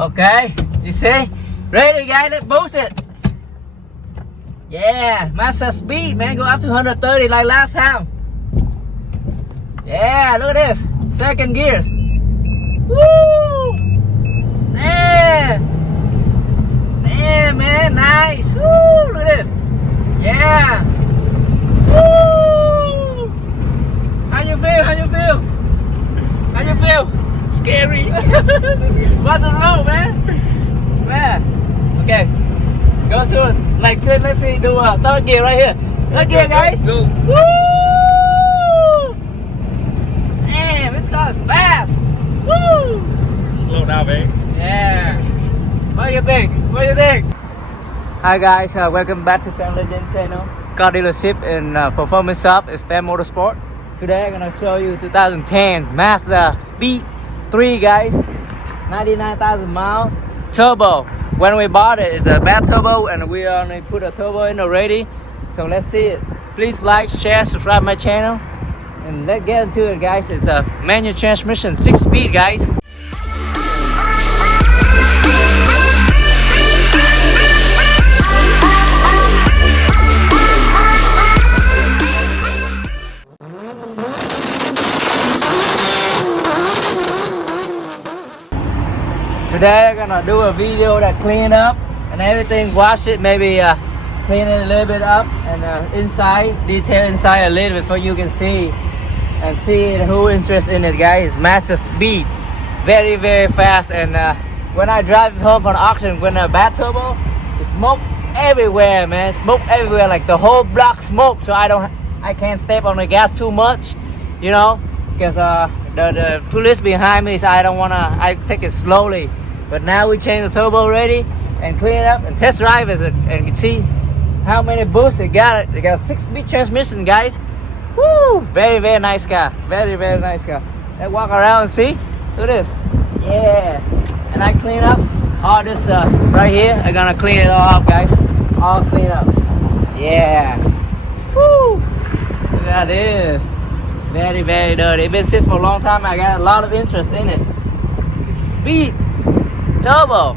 Okay, you see? Ready, guys? Let's boost it. Yeah, master speed, man. Go up to 130 like last time. Yeah, look at this. Second gears. Woo! Yeah. Man, nice. Woo! Look at this. Yeah. Woo! How you feel? How you feel? Scary. What's the road, man? Okay. Go soon. Like, let's see, do a third gear right here. Third gear, guys. Go. Woo! Damn, this car is fast. Woo! Slow down, babe. Yeah. What do you think? Hi guys, welcome back to Pham Legend channel. Car dealership in performance shop is Pham Motorsport. Today I'm gonna show you 2010 Mazda Speed 3, guys. 99,000 miles. Turbo. When we bought it, it's a bad turbo, and we only put a turbo in already. So let's see it. Please like, share, subscribe my channel, and let's get into it, guys. It's a manual transmission, 6-speed, guys. Today I'm gonna do a video that clean up and everything, wash it, maybe clean it a little bit up, and inside, detail inside a little bit so you can see and see who interested in it, guys. Master speed, very fast, and when I drive it home from the auction, when a bad turbo, it smoke everywhere, man. Smoke everywhere, like the whole block smoke. So I can't step on the gas too much, you know, because the police behind me, so I take it slowly. But now we change the turbo already and clean it up and test drive it, and you can see how many boosts it got. It got a 6-speed transmission, guys. Woo! Very nice car. Very nice car. Let's walk around and see. Look at this. Yeah. And I clean up all this stuff right here. I'm gonna clean it all up, guys. All clean up. Yeah. Woo! Look at this. Very dirty. It's been sitting for a long time. I got a lot of interest in it. It's speed. It's turbo.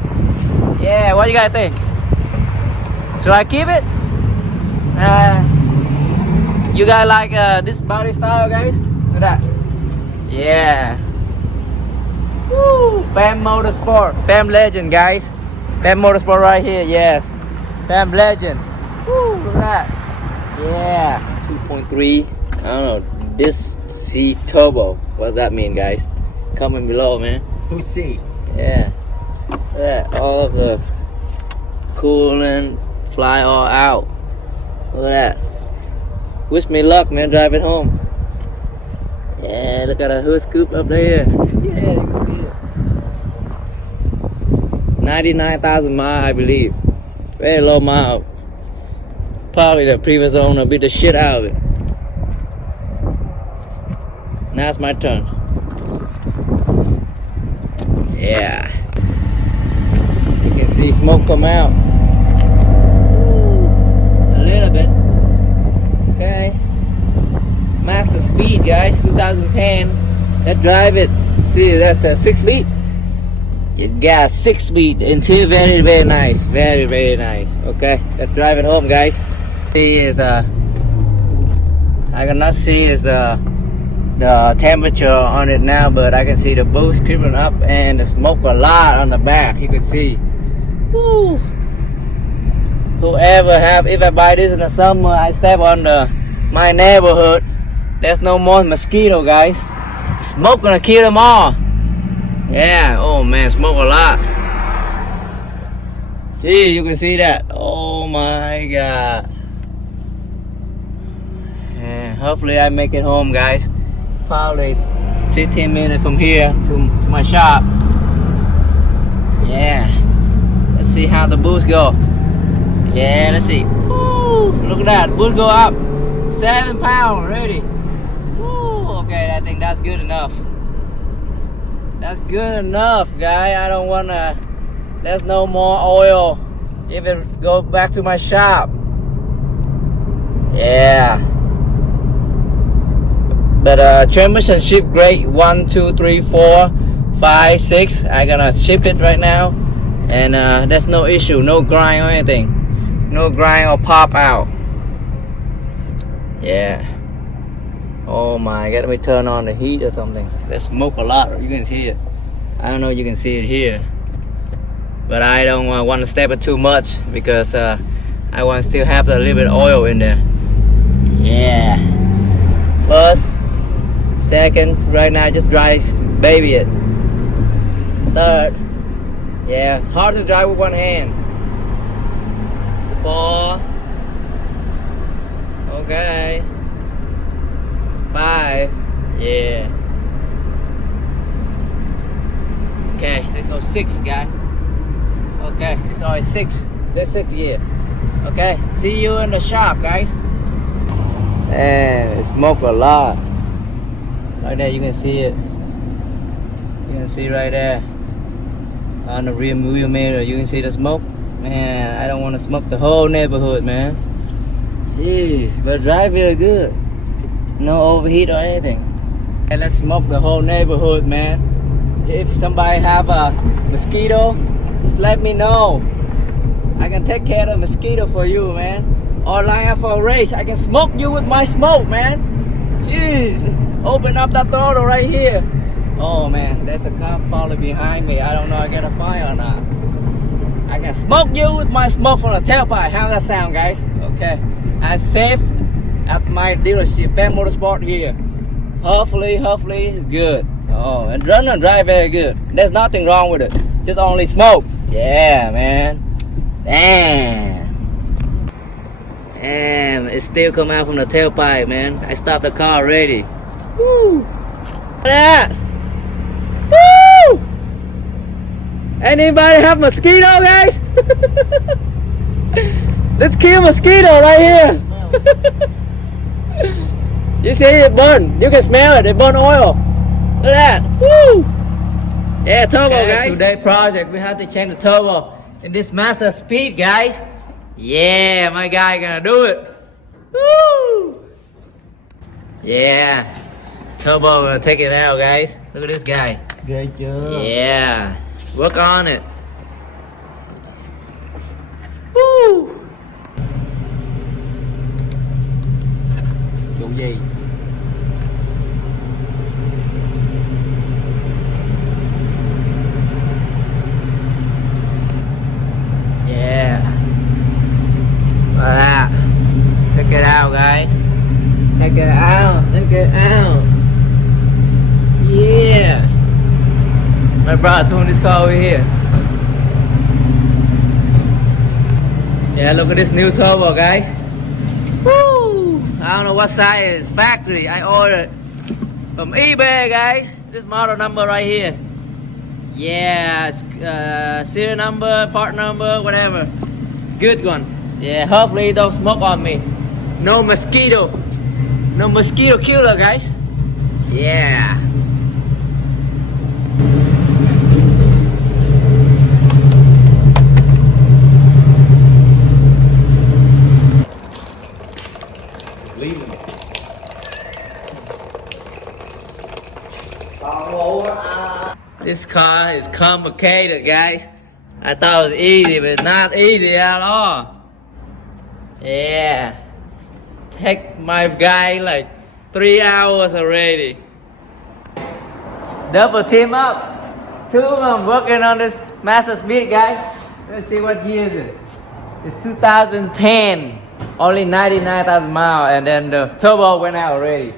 Yeah, what you guys think? Should I keep it? You guys like this body style, guys? Look at that. Yeah. Woo! Pham Motorsport. Pham Legend, guys. Pham Motorsport right here. Yes. Pham Legend. Woo! Look at that. Yeah. 2.3. I don't know. This C turbo. What does that mean, guys? Comment below, man. 2C. Yeah. Look at that. All of the coolant fly all out. Look at that. Wish me luck, man. Drive it home. Yeah, look at the hood scoop up there. Yeah, you can see it. 99,000 miles, I believe. Very low mile. Probably the previous owner beat the shit out of it. Now it's my turn. Yeah. You can see smoke come out. A little bit. Okay. It's master speed, guys. 2010. Let's drive it. See, that's a 6-speed. It got 6-speed. Interior very nice. Very nice. Okay. Let's drive it home, guys. See is I cannot see is the temperature on it now, but I can see the boost creeping up and the smoke a lot on the back. You can see. Woo. Whoever if I buy this in the summer, I step on my neighborhood, there's no more mosquito, guys. The smoke gonna kill them all. Yeah. Oh man, smoke a lot. See, you can see that. Oh my god. Yeah, hopefully I make it home, guys. Probably 15 minutes from here to my shop. Yeah. Let's see how the boost go. Yeah, let's see. Woo! Look at that. Boost go up. 7 pounds already. Woo! Okay, I think that's good enough. That's good enough, guy. I don't wanna. There's no more oil. Even go back to my shop. Yeah. But transmission shift great. 1, 2, 3, 4, 5, 6. I gonna ship it right now, and there's no issue, no grind or anything, no grind or pop out. Yeah. Oh my god, let me turn on the heat or something. There's smoke a lot, you can see it. I don't know if you can see it here, but I don't want to step it too much because I want to still have a little bit of oil in there. Yeah. First, second, right now just dry baby it. Third, yeah, hard to dry with one hand. 4, okay. 5, yeah. Okay, let's go 6, guy. Okay, it's always 6. There's 6 here. Okay, see you in the shop, guys. And it smoke a lot. Right there, you can see it. You can see right there on the rear mirror. You can see the smoke. Man, I don't want to smoke the whole neighborhood, man. Jeez, but drive really good. No overheat or anything. And let's smoke the whole neighborhood, man. If somebody have a mosquito, just let me know. I can take care of the mosquito for you, man. Or line up for a race. I can smoke you with my smoke, man. Jeez, open up that throttle right here. Oh man, there's a car following behind me. I don't know if I get a fire or not. I can smoke you with my smoke from the tailpipe. How does that sound, guys? Okay. I'm safe at my dealership, Pham Motorsport here. Hopefully it's good. Oh, and run and drive very good. There's nothing wrong with it. Just only smoke. Yeah, man. Damn, it still come out from the tailpipe, man. I stopped the car already. Woo! Look at that. Woo! Anybody have mosquito, guys? Let's kill mosquito right here. You see it burn. You can smell it. It burn oil. Look at that. Woo! Yeah, turbo, guys. Today project, we have to change the turbo in this Mazda speed, guys. Yeah, my guy gonna do it. Woo! Yeah. Turbo, gonna take it out, guys. Look at this guy. Ghê chưa? Yeah. Work on it. Woo! Vụ gì? Yeah. Voilà. Take it out, guys. Take it out. Take it out. Yeah. My brother turned this car over here. Yeah, look at this new turbo, guys. Woo! I don't know what size it is. Factory. I ordered from eBay, guys. This model number right here. Yeah, serial number, part number, whatever. Good one. Yeah, hopefully it don't smoke on me. No mosquito. No mosquito killer, guys. Yeah. Leaving. This car is complicated, guys. I thought it was easy, but it's not easy at all. Yeah. Take my guy like 3 hours already. Double team up. 2 of them working on this Mazda Speed, guys. Let's see what year is it. It's 2010. Only 99,000 miles, and then the turbo went out already.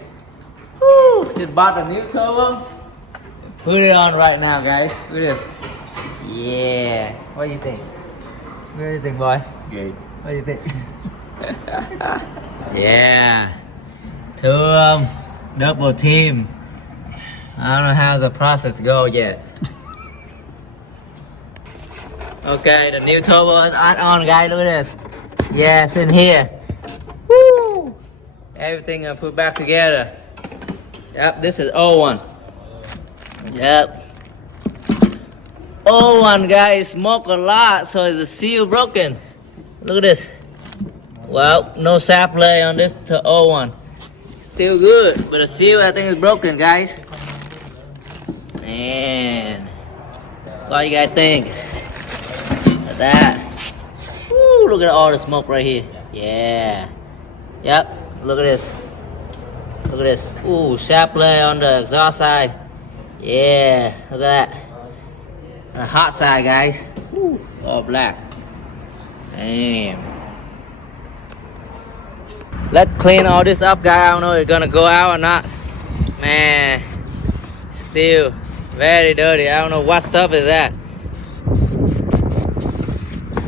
Woo! Just bought a new turbo. Put it on right now, guys. Look at this. Yeah. What do you think? What do you think, boy? Ghê. What do you think? Yeah. 2 of them. Double team. I don't know how the process go yet. Okay, the new turbo is on, guys. Look at this. Yeah, it's in here. Woo! Everything I put back together. Yep, this is old one. Yep. Old one, guys. Smoke a lot, so is the seal broken? Look at this. Well, no sap play on this to old one. Still good, but the seal I think is broken, guys. Man, what do you guys think? Look at that. Woo, look at all the smoke right here. Yeah. Yep, look at this. Look at this. Ooh, sharp play on the exhaust side. Yeah, look at that. On the hot side, guys. Ooh, all black. Damn. Let's clean all this up, guys. I don't know if it's gonna go out or not. Man, still very dirty. I don't know what stuff is that.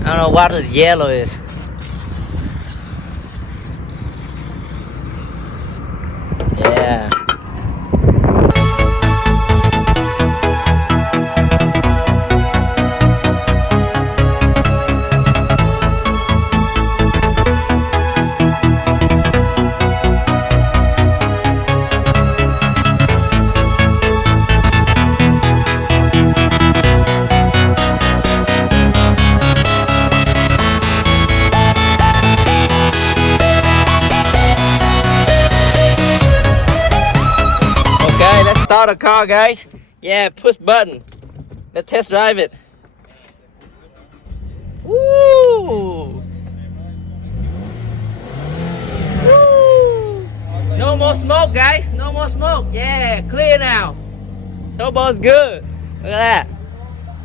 I don't know what this yellow is. Yeah. Okay, let's start the car, guys. Yeah, push button. Let's test drive it. Woo! Woo! No more smoke, guys. No more smoke. Yeah, clear now. Turbo's good. Look at that.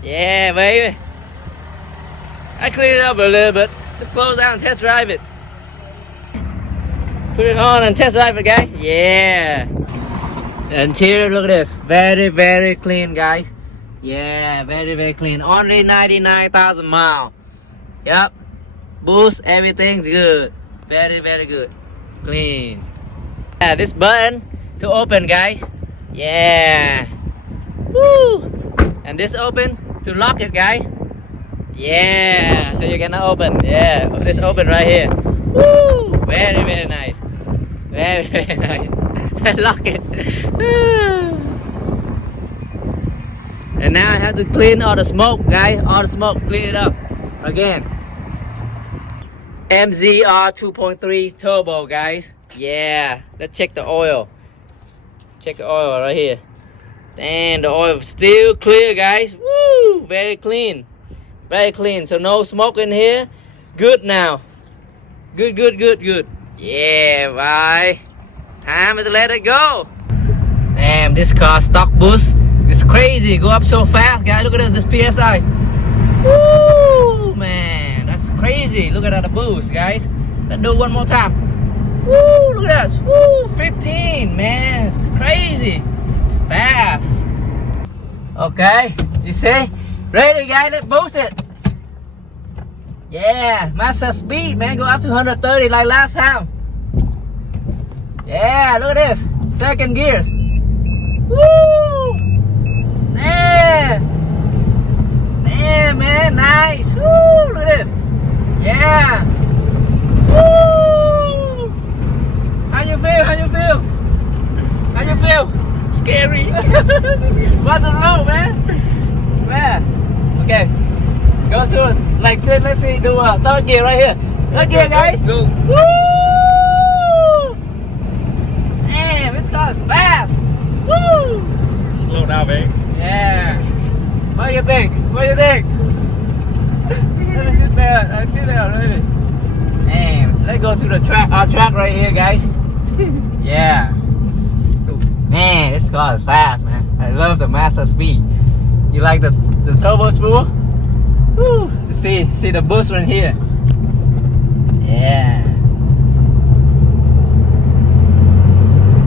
Yeah, baby. I cleaned it up a little bit. Let's close down and test drive it. Put it on and test drive it, guys. Yeah. The interior, look at this. Very, very clean, guys. Yeah, very, very clean. Only 99,000 miles. Yep. Boost, everything's good. Very, very good. Clean. Yeah, this button to open, guys. Yeah. Woo. And this open to lock it, guys. Yeah. So you can open. Yeah. This open right here. Woo. Very, very nice. Very, very nice. Lock it. And now I have to clean all the smoke, guys. All the smoke, clean it up again. MZR 2.3 turbo, guys. Yeah. Let's check the oil. Check the oil right here. And the oil still clear, guys. Woo! Very clean. Very clean. So no smoke in here. Good now. Good, good, good, good. Yeah, bye. Time to let it go. Damn, this car stock boost is crazy. Go up so fast, guys. Look at this PSI. Woo, man, that's crazy. Look at the boost, guys. Let's do it one more time. Woo, look at this. Woo, 15, man. It's crazy. It's fast. Okay, you see? Ready, guys? Let's boost it. Yeah, master speed, man. Go up to 130 like last time. Yeah, look at this. Second gears. Woo! Yeah! Yeah, man, nice. Woo! Look at this. Yeah! Woo! How you feel? How you feel? How you feel? Scary. What's the road, man? Man. Okay. Go through. Like, let's see. Do a third gear right here. Third gear, guys. Go. Woo! This car is fast. Woo! Slow down, babe. Yeah. What do you think? What do you think? Let me sit there. I sit there already. Man, let's go to the track. Our track right here, guys. Yeah. Man, this car is fast, man. I love the master speed. You like the turbo spool? Woo! See the boost right here. Yeah.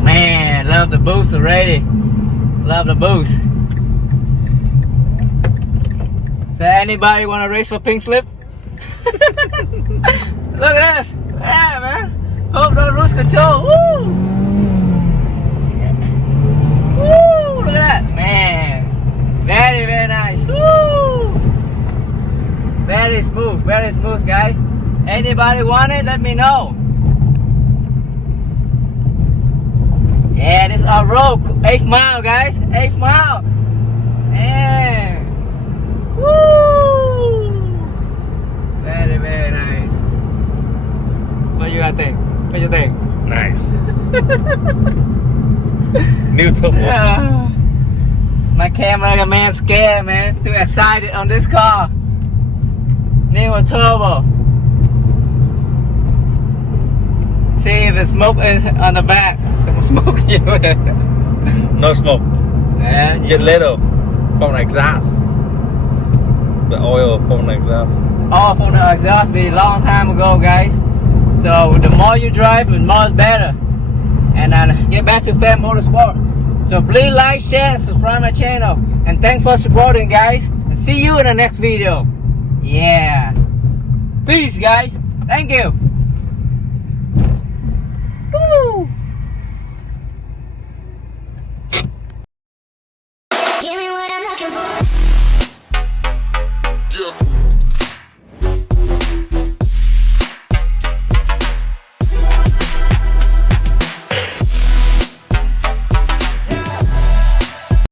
Man, love the boost already. Love the boost. So anybody want to race for pink slip? Look at this. Yeah, man. Hope don't lose control. Woo! Yeah. Woo! Look at that. Man. Very, very nice. Woo! Very smooth, guys. Anybody want it? Let me know. Yeah, this is our road. 8th mile, guys. 8th mile. Yeah. Woo! Very, very nice. What you guys think? What you think? Nice. New turbo. Yeah. My cameraman scared, man. Too excited on this car. New turbo. See if it's smoke on the back. Smoke you. No smoke. Yeah. Get little from the exhaust. The oil from the exhaust. All from the exhaust be a long time ago, guys. So the more you drive, the more it's better. And then get back to Pham Motorsport. So please like, share, and subscribe my channel. And thanks for supporting, guys. And see you in the next video. Yeah. Peace, guys. Thank you. Woo!